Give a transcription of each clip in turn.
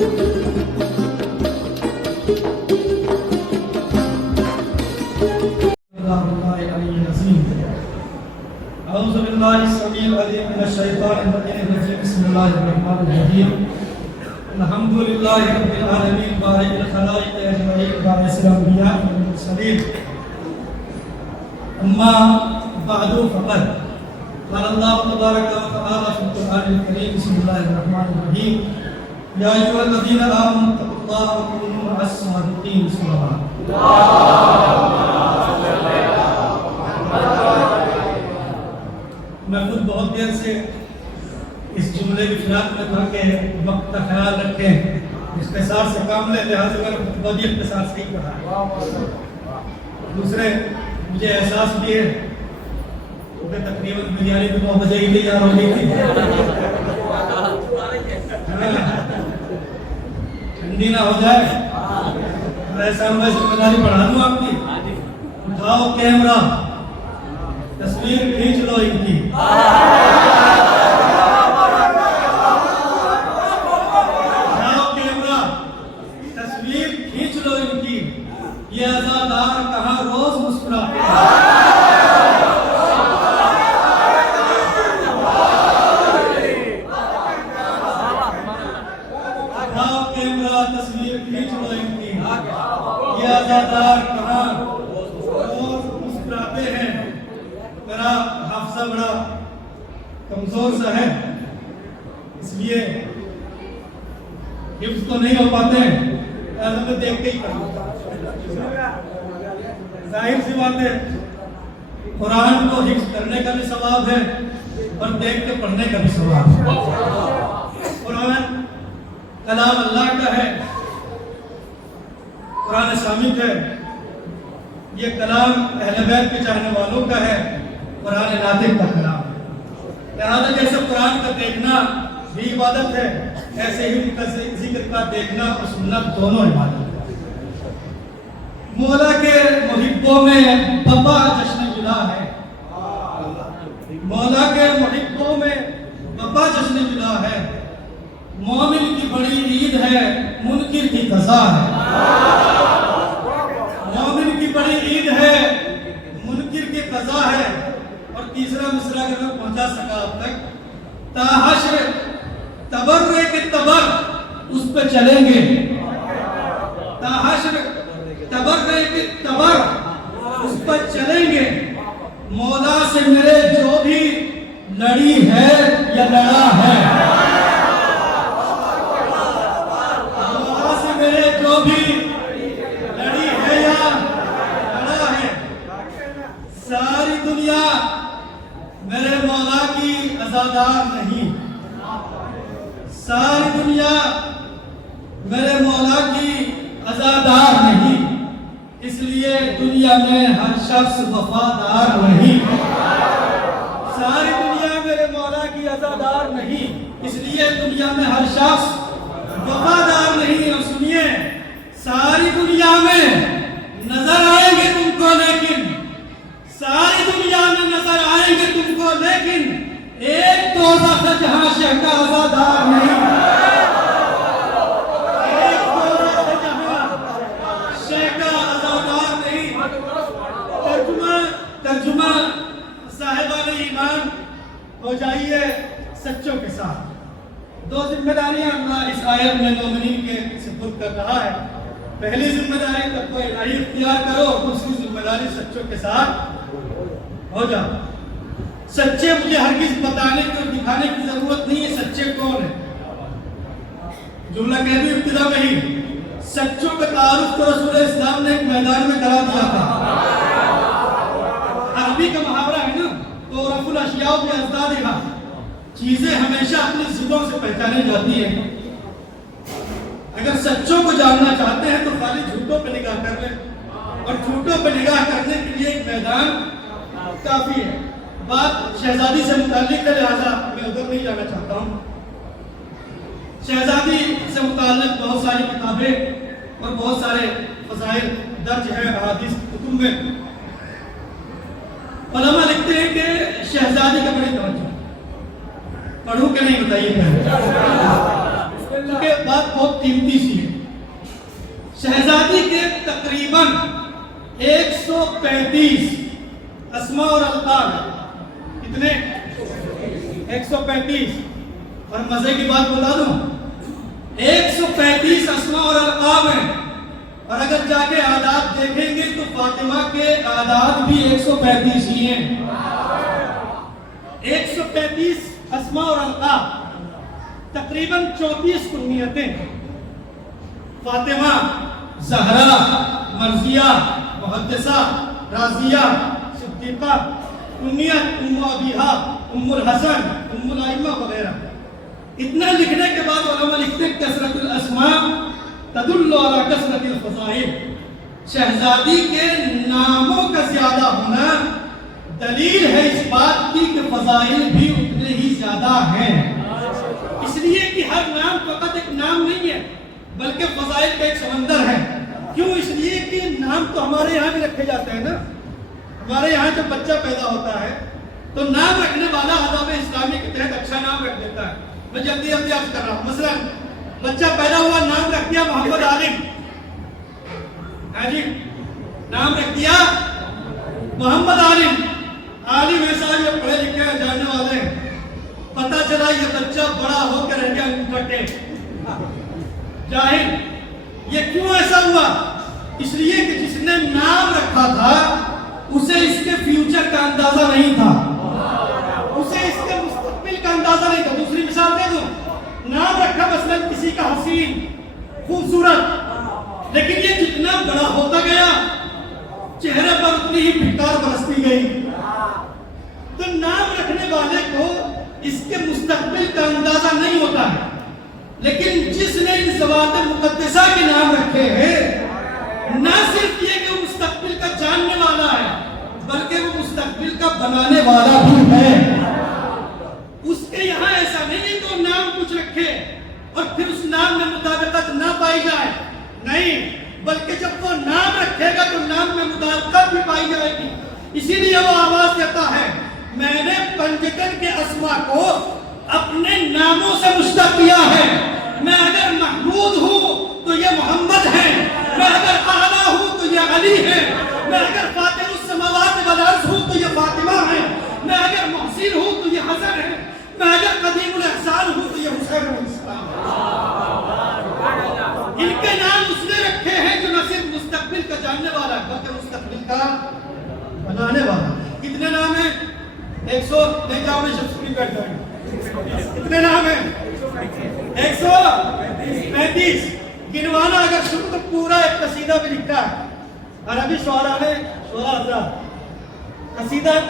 اعوذ باللہ السمیع العلیم من الشیطان الرجیم بسم اللہ الرحمن الرحیم الحمدللہ رب العالمین بارئ الخلائق اجمعین باعث الانبیاء والمرسلین اما بعد فقد قال اللہ تبارک و تعالی فی القرآن الکریم بسم اللہ الرحمن الرحیم یا ایھا الذین آمنوا اتقوا اللہ وکونوا مع الصادقین صلی میں خود بہت دیر سے اس جملے کی فراق میں تھا کہ وقت کا خیال رکھیں، اختصار سے کام لیں، لہٰذا میں خود اختصار سے ہی پڑھا ہے۔ دوسرے مجھے احساس بھی ہے کہ تقریباً بریانی بھی 9 بجے ہی تیار ہو گئی تھی، ٹھنڈی نہ ہو جائے۔ ایسا میں ذمہ داری بڑھا دوں آپ کی، اٹھاؤ کیمرہ، تصویر کھینچ لو ان کی۔ اٹھاؤ کیمرہ، تصویر کھینچ لو ان کی۔ یہ عزادار کہاں روز مسکراتے ہیں۔ اٹھاؤ کیمرہ، تصویر کھینچ لو ان کی۔ یہ عزادار کہاں روز مسکراتے ہیں۔ میرا حافظہ بڑا کمزور سا ہے، اس لیے حفظ تو نہیں ہو پاتے ہیں، لہذا میں دیکھ کے ہی پڑھوں۔ ظاہر سی بات ہے، قرآن کو حفظ کرنے کا بھی ثواب ہے اور دیکھ کے پڑھنے کا بھی ثواب ہے۔ قرآن کلام اللہ کا ہے، قرآن سامت ہے، یہ کلام اہل بیت کے چاہنے والوں کا ہے، قرآن ناطق کا کلام ہے۔ لہذا جیسے قرآن کا دیکھنا بھی عبادت ہے، ایسے ہی ان کا ذکر کا دیکھنا اور سننا دونوں عبادت ہے۔ مولا کے محبوں میں بپا جشن جدا ہے، مولا کے محبوں میں بپا جشن جدا ہے۔ مومن کی بڑی عید ہے، منکر کی قضا ہے۔ مومن کی بڑی عید ہے، منکر کی قضا ہے۔ اور تیسرا مصرع اگر میں پہنچا سکا اب تک، تا حشر تبرے کے تبر اس پہ چلیں گے، تا حشر تبرے کے تبر اس پہ چلیں گے۔ مولا سے میرے جو بھی لڑی ہے یا لڑا ہے، مولا سے میرے جو بھی لڑی ہے یا لڑا ہے، ساری دنیا میرے مولا کی عزادار نہیں، ساری دنیا میرے مولا کی عزادار نہیں، اس لیے دنیا میں ہر شخص وفادار نہیں۔ ساری دنیا میرے مولا کی عزادار نہیں، اس لیے دنیا میں ہر شخص وفادار نہیں۔ اور سنیے، ساری دنیا میں نظر آئیں گے تم کو، لیکن ساری دنیا میں نظر آئیں گے تم کو، لیکن ایک دوزخ جہاں شہ کا عزادار نہیں، ایک دوزخ جہاں شہ کا عزادار نہیں۔ ترجمہ صاحبان ایمان ہو جائیے سچوں کے ساتھ۔ 2 ذمہ داریاں اللہ اس آیت میں مومنین کے سپرد کا کہا ہے۔ پہلی ذمہ داری تقوی الہی اختیار کرو، دوسری ذمہ داری سچوں کے ساتھ ہو جاؤ۔ سچے مجھے ہرگز بتانے کی اور دکھانے کی ضرورت نہیں ہے سچے کون ہیں۔ جملہ کہہ دوں ابتدا میں ہی، سچوں کا تعارف تو رسول اسلام نے ایک میدان میں کرا دیا تھا۔ عربی کا محاورہ ہے نا، تو رف الاشیاء باضدادہا، چیزیں ہمیشہ اپنی ضدوں سے پہچانی جاتی ہیں۔ اگر سچوں کو جاننا چاہتے ہیں تو خالی جھوٹوں پہ نگاہ کر لیں، اور جھوٹوں پہ نگاہ کرنے کے لیے ایک میدان کافی ہے۔ بات شہزادی سے متعلق ہے، لہٰذا میں ادھر نہیں جانا چاہتا ہوں۔ شہزادی سے متعلق بہت ساری کتابیں اور بہت سارے فضائل درج ہیں احادیث کتب میں۔ علماء لکھتے ہیں کہ شہزادی کا بڑی توجہ، پڑھوں کہ نہیں بتائیے پہلے۔ کیونکہ بات بہت قیمتی سی ہے. شہزادی کے تقریباً 135 اسماء اور القاب ہیں. کتنے؟ 135. اور مزے کی بات بتا دوں، 135 اسماء اور القاب ہیں. اور اگر جا کے اعداد دیکھیں گے تو فاطمہ کے اعداد بھی 135 ہی ہیں. 135 اسماء اور القاب، تقریباً 34 کنیتیں. فاطمہ، زہرا، مرضیہ، محدثہ، رازیہ، صدیقہ، کنیت ام ابیہا، ام الحسن، ام الائمہ وغیرہ. اتنا لکھنے کے بعد علماء لکھتے ہیں کثرت الاسماء تدل علی کثرت الفضائل. شہزادی کے ناموں کا زیادہ ہونا دلیل ہے اس بات کی کہ فضائل بھی اتنے ہی زیادہ ہیں. اس لیے کہ ہر نام فقط ایک نام نہیں ہے بلکہ فضائل کا ایک سمندر ہے. کیوں؟ اس لیے کہ نام تو ہمارے یہاں بھی رکھے جاتے ہیں نا. ہمارے یہاں جب بچہ پیدا ہوتا ہے تو نام رکھنے والا آداب اسلامی کے تحت اچھا نام رکھ دیتا ہے. میں جلدی عرض کر رہا ہوں. مثلا بچہ پیدا ہوا، نام رکھ دیا محمد عالم. ہاں جی، نام رکھ دیا محمد عالم. عالم ایسا جو پڑھے لکھے ہیں، جاننے والے ہیں. پتا چلا یہ بچہ بڑا ہو کے رہ گیا انٹرٹین، جاہل. یہ کیوں ایسا ہوا؟ اس لیے کہ جس نے نام رکھا تھا اسے اس کے فیوچر کا اندازہ نہیں تھا، اسے اس کے مستقبل کا اندازہ نہیں تھا. دوسری مثال دے دوں، نام رکھا مثلا کسی کا حسین، خوبصورت، لیکن یہ جتنا بڑا ہوتا گیا چہرے پر اتنی ہی پھٹکار برستی گئی. تو نام رکھنے والے کو اس کے مستقبل کا اندازہ نہیں ہوتا ہے. لیکن جس نے ان ذوات مقدسہ کے نام رکھے ہیں، نہ صرف یہ کہ وہ مستقبل کا جاننے والا ہے بلکہ وہ مستقبل کا بنانے والا بھی ہے. اس کے یہاں ایسا نہیں ہے کہ وہ نام کچھ رکھے اور پھر اس نام میں مطابقت نہ پائی جائے. نہیں، بلکہ جب وہ نام رکھے گا تو نام میں مطابقت بھی پائی جائے گی. اسی لیے وہ آواز دیتا ہے، میں نے پنجتن کے اسماء کو اپنے ناموں سے مشتق کیا ہے. میں اگر محمود ہوں تو یہ محمد ہے، میں اگر اعلیٰ ہوں تو یہ علی ہے، میں اگر فاتح السماوات والارض ہوں تو یہ فاطمہ ہے، میں اگر محسن ہوں تو یہ حسن ہے، میں اگر قدیم الاحسان ہوں تو یہ حسین علیہ السلام ہے. ان کے نام اس نے رکھے ہیں جو نہ صرف مستقبل کا جاننے والا ہے بلکہ مستقبل کا بنانے والا. کتنے نام ہیں؟ 100 نہیں جاؤ میں شخص نہیں بیٹھ جائیں. کتنے نام ہیں؟ 135. گنوانا اگر شروع تو پورا ایک قصیدہ بھی لکھا ہے عربی شعراء نے. شعراء حضرات،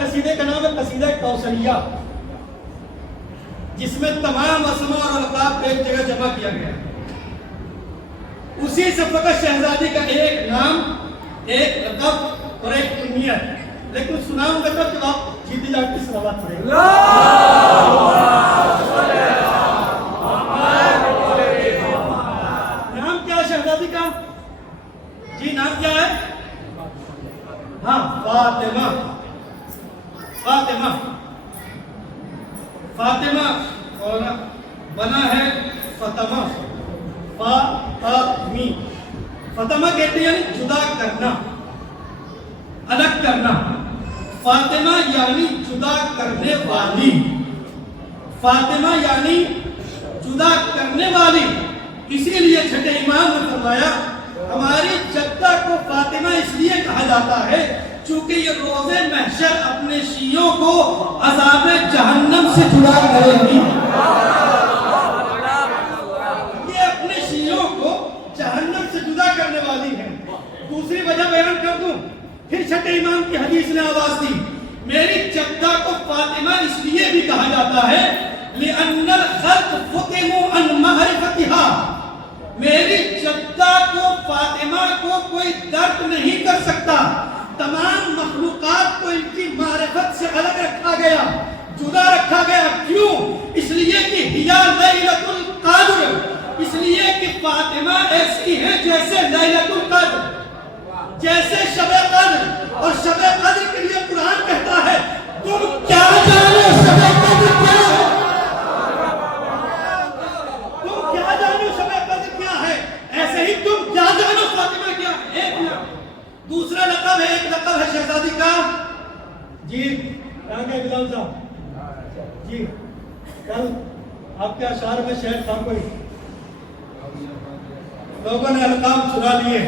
قصیدے کا نام ہے قصیدہ کوثریہ، جس میں تمام اسماء اور القاب ایک جگہ جمع کیا گیا. اسی سے فقط شہزادی کا ایک نام، ایک لقب اور ایک کنیت. لیکن سناؤں گا تب جب آپ جیتی جاتی صلوات پڑھیں. نام کیا ہے شہزادی کا؟ جی نام کیا ہے؟ ہاں، فاطمہ. فاطمہ فاطمہ اور بنا ہے فاطمہ. فاطمی، فاطمہ کہتے ہیں یعنی جدا کرنا، الگ کرنا. فاطمہ یعنی جدا کرنے والی. فاطمہ یعنی جدا کرنے والی. اسی لیے چھٹے امام نے فرمایا ہماری جدہ کو فاطمہ اس لیے کہا جاتا ہے چونکہ یہ روز محشر اپنے شیعوں کو عذاب جہنم سے جدا کرے گی. یہ اپنے شیعوں کو جہنم سے جدا کرنے والی ہے. دوسری وجہ بیان کر دوں، پھر چھٹے امام کی حدیث نے آواز دی، میری جدہ کو فاطمہ اس لیے بھی کہا جاتا ہے لِأَنَّ الْخَلْقُ فُتِمُوا عَنْ مَعْرِفَتِهَا. میری جدہ کو فاطمہ کو کوئی درد نہیں کر سکتا. تمام مخلوقات کو ان کی معرفت سے الگ رکھا گیا، جدا رکھا گیا. کیوں؟ اس لیے کہ ہیا لیلۃ القدر، اس لیے کہ فاطمہ ایسی ہے جیسے لیلۃ القدر، جیسے شب قدر. اور شب قدر کے لیے قرآن کہتا ہے تم کیا جانو شب قدر کیا ہے، تم کیا جانو دوسرا لقب ہے، ایک لقب ہے شہزادی کا. جی کہاں گئے بلال صاحب؟ جی کل آپ کے اشعار میں شعر تھا کوئی، لوگوں نے القاب چرا لیے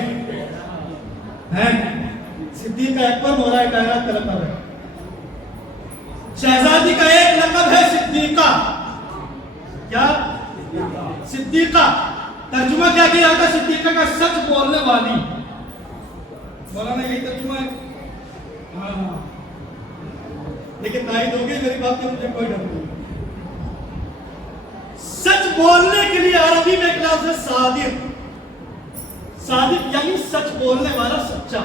ہیں. صدیق اکبر مولائے کائنات کا لقب ہے. شہزادی کا ایک لقب ہے صدیقہ. کیا؟ صدیقہ. ترجمہ کیا کیا جاتا ہے صدیقہ کا؟ سچ بولنے والی. مولانا یہی ترجمہ ہے. ہاں لیکن تائید ہوگی میری بات میں، مجھے کوئی ڈر نہیں. سچ بولنے کے لیے عربی میں ایک لفظ ہے صادق. صادق یعنی سچ بولنے والا، سچا.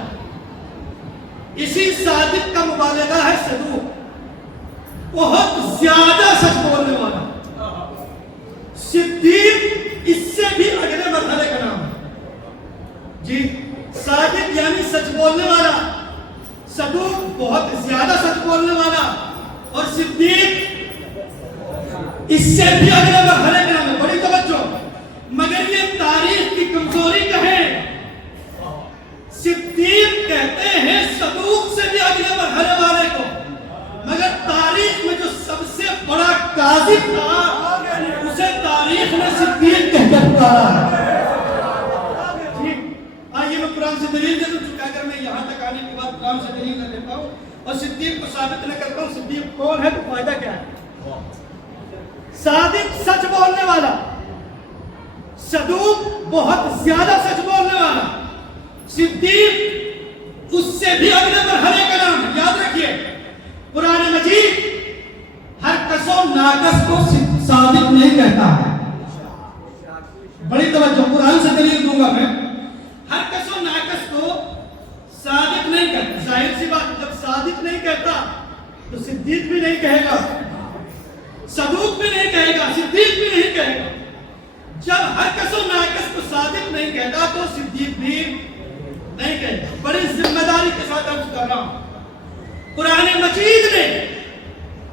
اسی صادق کا مبالغہ ہے صدوق، بہت زیادہ سچ بولنے والا. صدیق اس سے بھی اگلے مرحلے کا نام ہے. جی صادق یعنی سچ بولنے والا، صدوق بہت زیادہ سچ بولنے والا، اور صدیق اس سے بھی اگلے مرحلے کا نام ہے. بڑی توجہ. مگر یہ تاریخ کی کمزوری کہیں، صدیق کہتے ہیں صدوق سے بھی اگلے مرحلے والے کو، مگر تاریخ میں جو سب سے بڑا کاذب تھا اسے تاریخ میں صدیق کہہ کر پکارا ہے. آئیے میں قرآن سے دلیل دے دوں، چونکہ اگر میں یہاں تک آنے کے بعد قرآن سے دلیل نہ دیتا ہوں اور صدیق کو ثابت نہ کرتا ہوں صدیق کون ہے تو فائدہ کیا ہے؟ صادق سچ بولنے والا، صدوق بہت زیادہ سچ بولنے والا، صدیق اس سے بھی اگلے مرحلے کا نام ہے. یاد رکھیے قرآن مجید ہر کس و ناقص کو صادق نہیں کہتا ہے. بڑی توجہ، قرآن سے دلیل دوں گا میں. ہر کس و ناقص کو صادق نہیں کہتا. ظاہر سی بات، جب صادق نہیں کہتا تو صدیق بھی نہیں کہے گا، صدوق بھی نہیں کہے گا، صدیق بھی نہیں کہے گا. جب ہر کس و ناقص کو صادق نہیں کہتا تو صدیق بھی نہیں کہے گا. بڑی ذمہ داری کے ساتھ عرض کر رہا ہوں، قرآن مجید نے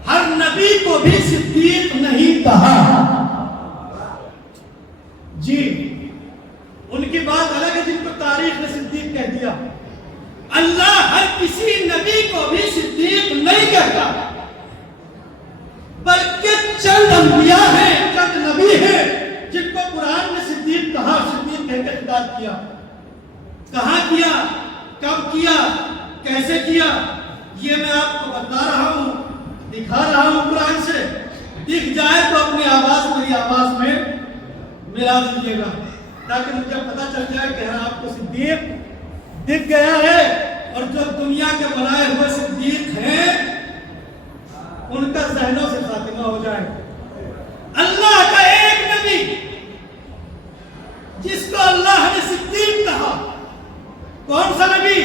ہر نبی کو بھی صدیق نہیں کہا. جی ان کی بات الگ ہے جن کو تاریخ نے صدیق کہہ دیا. اللہ ہر کسی نبی کو بھی صدیق نہیں کہتا، بلکہ چند انبیاء ہیں، چند نبی ہیں جن کو قرآن نے صدیق کہا، صدیق کہہ کے خطاب کیا. کہاں کیا، کب کیا، کیسے کیا، یہ میں آپ کو بتا رہا ہوں، دکھا رہا ہوں. قرآن سے دکھ جائے تو اپنی آواز میری آواز میں ملا دیجیے گا، تاکہ مجھے پتا چل جائے کہ ہاں آپ کو صدیق دکھ گیا ہے. اور جو دنیا کے بنائے ہوئے صدیق ہیں ان کا ذہنوں سے خاتمہ ہو جائے. اللہ کا ایک نبی جس کو اللہ نے صدیق کہا، کون سا نبی؟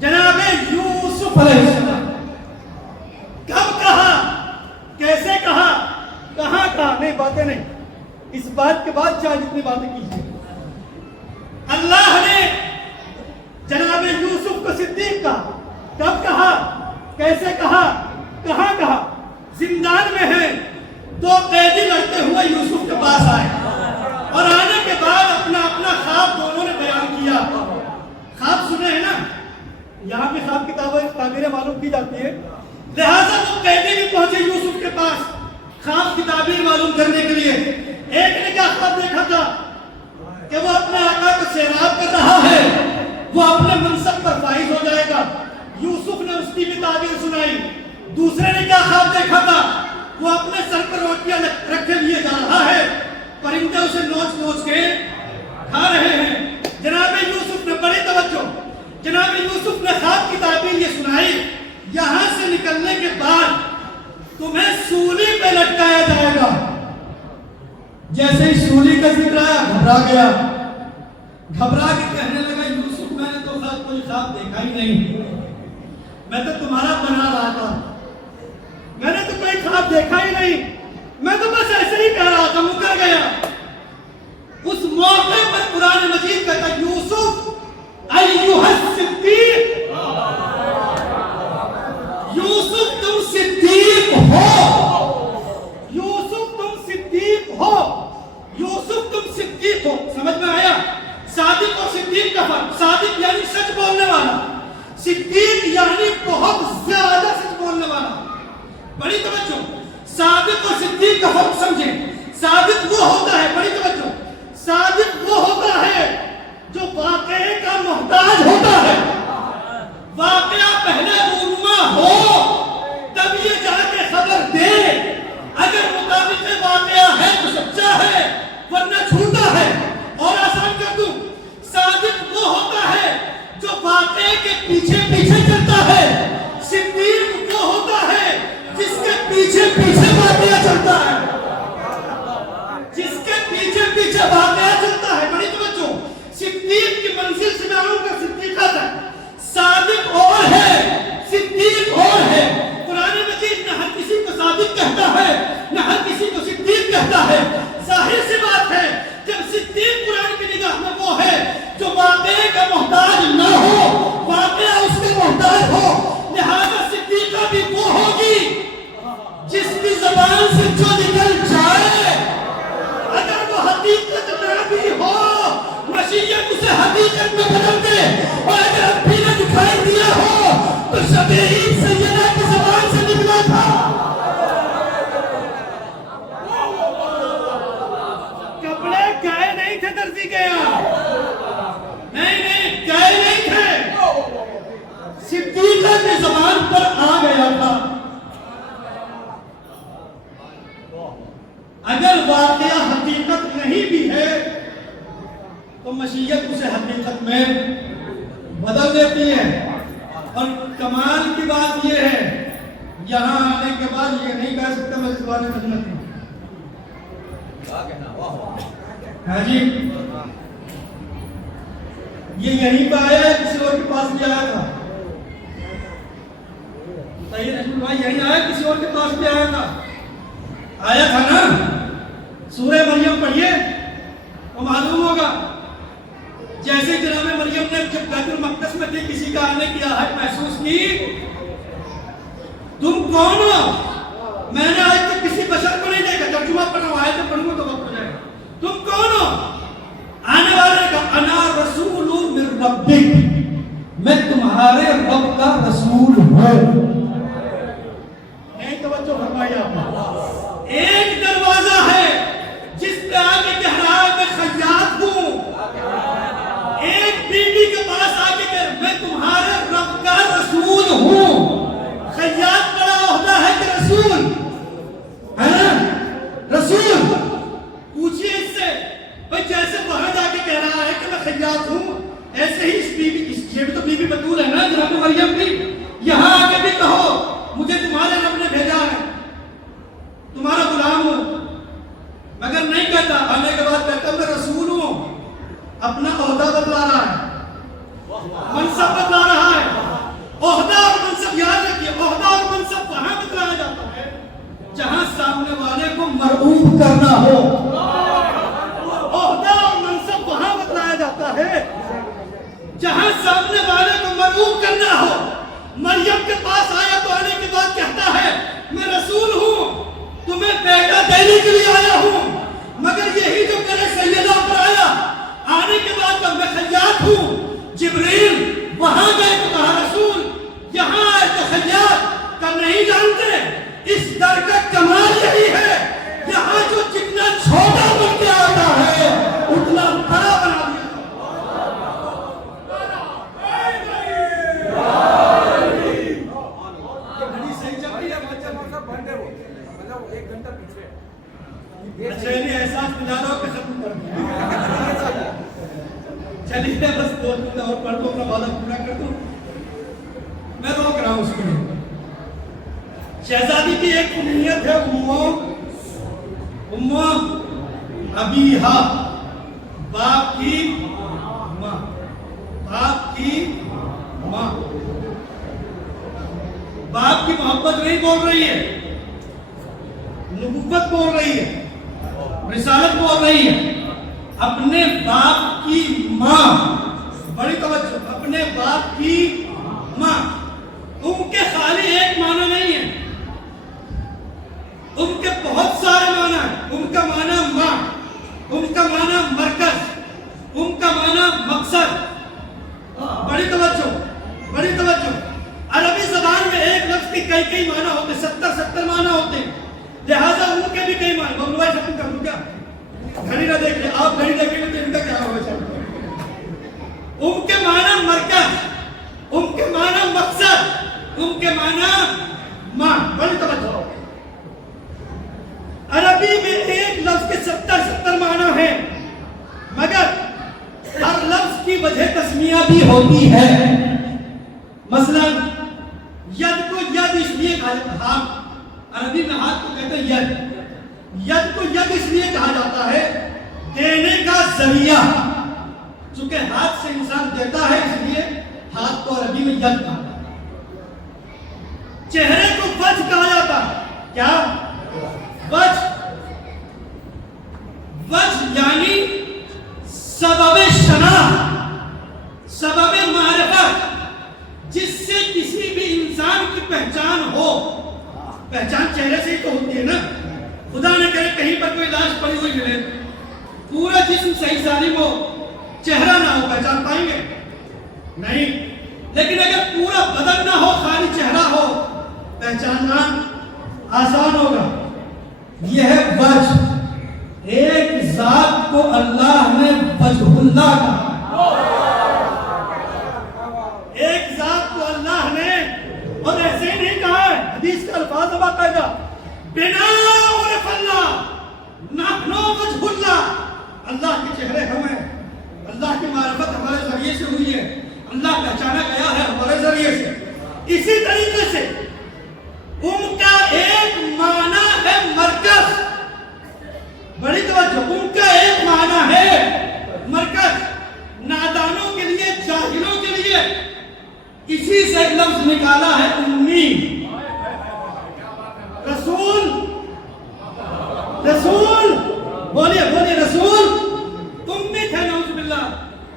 جناب یوسف علیہ السلام. کب کہا، کیسے کہا، کہاں کہا؟ نہیں باتیں نہیں، اس بات کے بعد چاہے جتنی باتیں کیجیے. اللہ نے جناب یوسف کو صدیق کہا. کب کہا، کیسے کہا، کہاں کہا؟ زندان میں ہیں، دو قیدی لڑتے ہوئے یوسف کے پاس آئے اور آنے کے بعد اپنا اپنا خواب دونوں نے بیان کیا. خواب سنے ہیں نا، یہاں بھی خواب کی تعبیریں معلوم کی جاتی ہے، لہٰذا وہ قیدی بھی پہنچے یوسف کے پاس خواب کی تعبیر معلوم کرنے کے لیے. ایک نے کیا خواب دیکھا تھا کہ وہ اپنے آقا کو سیراب کر رہا ہے، وہ اپنے منصب پر فائز ہو جائے گا. یوسف نے اس کی بھی تعبیر سنائی. دوسرے نے کیا خواب دیکھا تھا؟ وہ اپنے سر پر روٹیاں رکھے لیے جا رہا ہے، پرندے اسے نوچ نوچ کے کھا رہے ہیں. جناب یوسف نے، بڑی توجہ، جناب یوسف نے خواب کی تعبیر یہ سنائی، یہاں سے نکلنے کے بعد تمہیں سولی پہ لٹکایا جائے گا. جیسے ہی سولی کا ذکر آیا گھبرا گیا، گھبرا کے کہنے لگا یوسف میں نے تو کوئی خواب دیکھا ہی نہیں، میں تو تمہارا بنا رہا تھا، میں نے تو کوئی خواب دیکھا ہی نہیں، میں تو بس ایسے ہی کہہ رہا تھا. مکر گیا. اس موقع پر قرآن مجید کہتا یوسف ایھا الصدیق، یوسف تم صدیق ہو، یوسف تم صدیق ہو، یوسف تم صدیق ہو. سمجھ میں آیا؟ صادق اور صدیق کا فرق. صادق یعنی سچ بولنے والا, صدیق یعنی بہت زیادہ سچ بولنے والا. بڑی توجہ, صادق اور صدیق کا فرق سمجھیں. صادق وہ ہوتا ہے, بڑی توجہ, صادق وہ ہوتا ہے جو واقعے کا محتاج ہوتا ہے. واقعہ پہلے رونما ہو تب یہ جا کے خبر دے. اگر مطابق واقعہ ہے تو سچا ہے, ورنہ جھوٹا ہے. اور آسان کر دوں, صادق وہ ہوتا ہے جو واقعے کے پیچھے پیچھے چلتا ہے. صدیق وہ ہوتا ہے جس کے پیچھے پیچھے واقعہ چلتا ہے, جس کے پیچھے پیچھے واقعہ چلتا ہے. بڑی توجہ, صدیق کی منزل سے میں آؤں گا. صدیقت ہے, صادق اور ہے, صدیق اور ہے. قرآن مجید نہ ہر کسی کو صادق کہتا ہے, نہ ہر کسی کو صدیق کہتا ہے. ظاہر سی بات ہے, جب صدیق قرآن کی نگاہ میں وہ ہے جو واقعے کا محتاج نہ ہو, واقعہ اس کے محتاج ہو. لہذا صدیقہ بھی وہ ہوگی جس کی زبان سے جو نکل جائے, اگر وہ حقیقت نہ بھی ہو, مشیت اسے حقیقت میں بدل دے. اور اگر اب بھی نہ دکھائی دیا ہو تو شب عید سیدہ کی زبان سے نکلا تھا. کپڑے گئے نہیں تھے درزی کے یہاں, نہیں گئے نہیں تھے, صدیقہ کی زبان پر آ گیا تھا. اگر واقعہ حقیقت نہیں بھی ہے تو مشیت اسے حقیقت میں بدل دیتی ہے. اور کمال کی بات یہ ہے, یہاں آنے کے بعد یہ نہیں کہہ سکتا میں زبان مجنت ہوں. ہاں جی, یہ یہیں پہ آیا ہے, کسی اور کے پاس بھی آیا تھا. رسول بھائی یہیں آیا, کسی اور کے پاس بھی آیا تھا, آیا تھا نا. سورہ مریم پڑھیے تو معلوم ہوگا. جیسے جناب مریم نے جب بیت المقدس میں تھی, کسی کا آنے کی آہٹ محسوس کی, تم کون ہو؟ میں نے آج تک کسی بشر کو نہیں دیکھا. ترجمہ پڑھا, آیت پڑھوں گا تو وقت ہو جائے گا. تم کون ہو؟ آنے والے کا انا رسول من ربک, میں تمہارے رب کا رسول ہوں. نہیں توجہ فرمائی آپ نے. ایک دروازہ ہے جس پہ آگے کہہ رہا ہے میں خیاط ہوں. ایک بیوی کے پاس آگے کہ میں تمہارے رب کا رسول ہوں. خیاط بڑا عہدہ ہے کہ رسول ہے نا, رسول. پوچھئے اس سے, بھئی جیسے وہاں جا کے کہہ رہا ہے کہ میں خیاط ہوں, ایسے ہی اس بیوی, یہ بھی تو بیوی بطول ہے نا جناب مریم بھی, یہاں آگے بھی کہو مجھے تمہارے رب نے بھیجا ہے, تمہارا غلام ہوں. مگر نہیں کہتا, آنے کے بعد کہتا میں رسول ہوں. اپنا عہدہ بتلا رہا ہے, منصب بتلا رہا ہے. عہدہ اور منصب یاد رکھیے, عہدہ اور منصب وہاں بتلایا جاتا ہے جہاں سامنے والے کو مرعوب کرنا ہو. عہدہ اور منصب وہاں بتلایا جاتا ہے جہاں سامنے والے کو مرعوب کرنا ہو. مریم کے پاس آیا تو آنے کے بعد کہتا ہے میں رسول ہوں, تمہیں بیٹا دینے کے لیے آیا ہوں. مگر یہی جو کرے سیدہ پر آیا, آنے کے بعد میں خیاط ہوں. جبریل وہاں گئے تو کہا رسول, یہاں آئے تو خیاط. کر نہیں جانتے اس در کا کمال یہی ہے, یہاں جو جتنا چھوٹا بن کے آتا ہے اتنا بڑا بنا دیا. اچھا انہیں احساس ملا رہا ہو کہ ختم کر دیا. چلیے بس 2 منٹ اور پڑھ دو, اپنا وعدہ پورا کر دوں. میں روک رہا ہوں اس کو. شہزادی کی ایک کنیت ہے امّ ابیہا, باپ کی ماں, باپ کی ماں. باپ کی محبت نہیں بول رہی ہے, نبوت بول رہی ہے, رسالت بول رہی ہے. اپنے باپ کی ماں, بڑی توجہ, اپنے باپ کی ماں. ان کے خالی ایک معنی نہیں ہے, ان کے بہت سارے معنی ہیں. ان کا معنی ماں, ان کا معنی مرکز, ان کا معنی مقصد, آپ نہیں دیکھیں گے تو ان کا کیا ہوگا؟ چلتا کے معنی مرکز، کے معنی مقصد، کے معنی ماں. بڑی توجہ ہو. عربی میں ایک لفظ کے 70 معنی ہیں، مگر ہر لفظ کی وجہ تسمیہ بھی ہوتی ہے. مثلا ید کو ید اس لیے کہا جاتا ہے، عربی میں ہاتھ کو کہتے ہیں ید. ید کو ید اس لیے کہا جاتا ہے دینے کا ذریعہ. چونکہ ہاتھ سے انسان دیتا ہے اس لیے ہاتھ کو عربی میں ید کہا جاتا ہے. چہرے کو وجہ کہا جاتا ہے. کیا؟ وجہ. وجہ یعنی سبب شناخت، سبب معرفت، جس سے کسی بھی انسان کی پہچان ہو. پہچان چہرے سے ہی تو ہوتی ہے نا. خدا نہ کرے کہیں پر کوئی لاش پڑی ہوئی ملے، پورا جسم صحیح سالم ہو، چہرہ نہ ہو، پہچان پائیں گے؟ نہیں. لیکن اگر پورا بدن نہ ہو، خالی چہرہ ہو، پہچاننا آسان ہوگا. یہ ہے وجہ. ایک ذات کو اللہ نے وجہ اللہ کہا. ایک ذات کو اللہ نے، اور ایسے ہی نہیں کہا ہے، حدیث کا الفاظ باقاعدہ بنا عرف اللہ نحن وجہ اللہ. اللہ کے چہرے ہم ہیں، اللہ کی معرفت ہمارے ذریعے سے ہوئی ہے، اللہ پہچانا گیا ہے ہمارے ذریعے سے. اسی طریقے سے ان کا ایک معنی ہے مرکز. بڑی توجہ. ان کا ایک معنی ہے مرکز. نادانوں کے لیے، جاہلوں کے لیے اسی سے ایک لفظ نکالا ہے امی. رسول، رسول بولیے بولیے رسول امی تھے. نعوذ باللہ.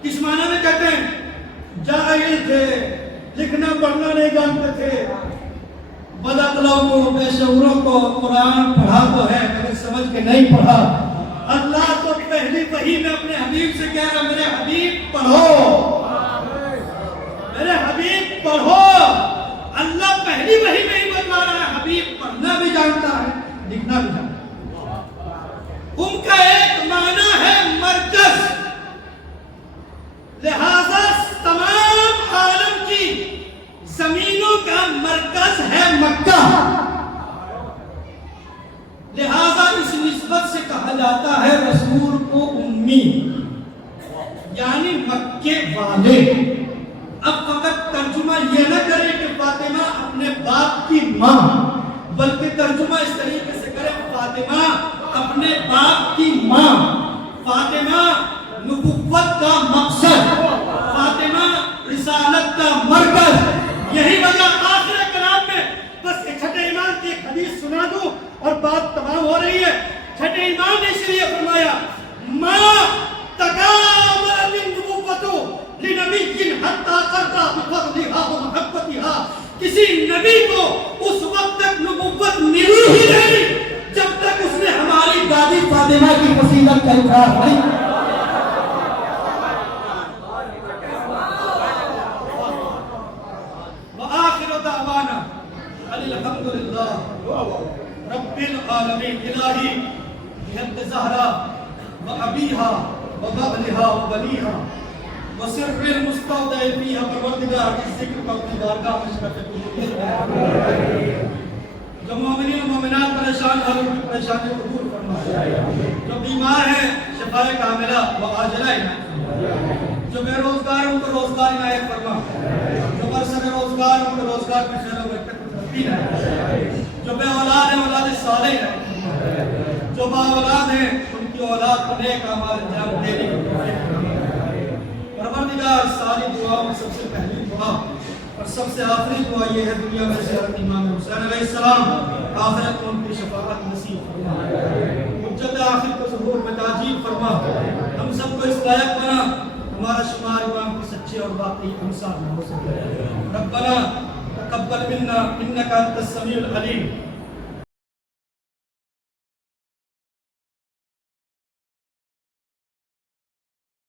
کس معنی میں کہتے ہیں؟ جاہل تھے، لکھنا پڑھنا نہیں جانتے تھے. بدعقلوں کو، بے شعوروں کو قرآن پڑھا تو ہے مگر سمجھ کے نہیں پڑھا. اللہ تو پہلی وحی میں اپنے حبیب سے کہہ رہا میرے حبیب پڑھو، میرے حبیب پڑھو. اللہ پہلی وحی میں ہی بتلا رہا ہے حبیب پڑھنا بھی جانتا ہے، لکھنا بھی جانتا ہے. ان کا ایک معنی ہے مرکز. لہذا تمام عالم کی زمینوں کا مرکز ہے مکہ. لہذا اس نسبت سے کہا جاتا ہے رسول کو امی، یعنی مکے والے. اب فقط ترجمہ یہ نہ کرے کہ فاطمہ اپنے باپ کی ماں، بلکہ ترجمہ اس طریقے سے کرے فاطمہ اپنے باپ کی ماں. فاطمہ نبوت کا مقصد، فاطمہ رسالت کا مرکز. یہی وجہ آخر کلام میں بس چھٹے امام کی ایک حدیث سنا دوں اور بات تمام ہو رہی ہے. چھٹے امام نے اس لیے فرمایا ما تکامل من نبوتو لنبی حتی قرطا بفضلها ومحبتها. کسی نبی کو اس وقت تک نبوت ملی ہی نہیں جب تک اس نے ہماری دادی فاطمہ کی فضیلت کا اقرار نہیں. وآخر دعوانا الحمدللہ رب العالمین. الہی بحق زہرا وابیہا وبابلہا وبنیہا وسر المستودع فیہا پروردگار کی ذکر کو اپنی بارگاہ میں شرف قبول. جو مومنین و مومنات پریشان ہیں ان کی پریشانی کو دور فرما. جو بیمار ہیں شفاء کاملہ و عاجلہ عنایت. جو بے روزگار ہیں ان کو روزگار عنایت فرما. جو برسر روزگار ان کو روزگار میں خیر و برکت نصیب ہے. جو بے اولاد ہیں اولاد صالح ہیں. جو با اولاد ہیں ان کی اولاد کو نیک اعمال انجام دینے کی توفیق فرما. پروردگار ساری دعاؤں میں سب سے پہلی دعا اور سب سے آخری دعا یہ ہے دنیا میں زیارت امام حسین علیہ السلام، آخرت میں ان کی شفاعت نصیب فرما. حجت آخر کو ظہور میں تاجیل فرما. ہم سب کو اس لائق بنا ہمارا شمار امام کی سچے اور باقی امثال نہ ہو سکے. ربنا تقبل منا انک انت السمیع العلیم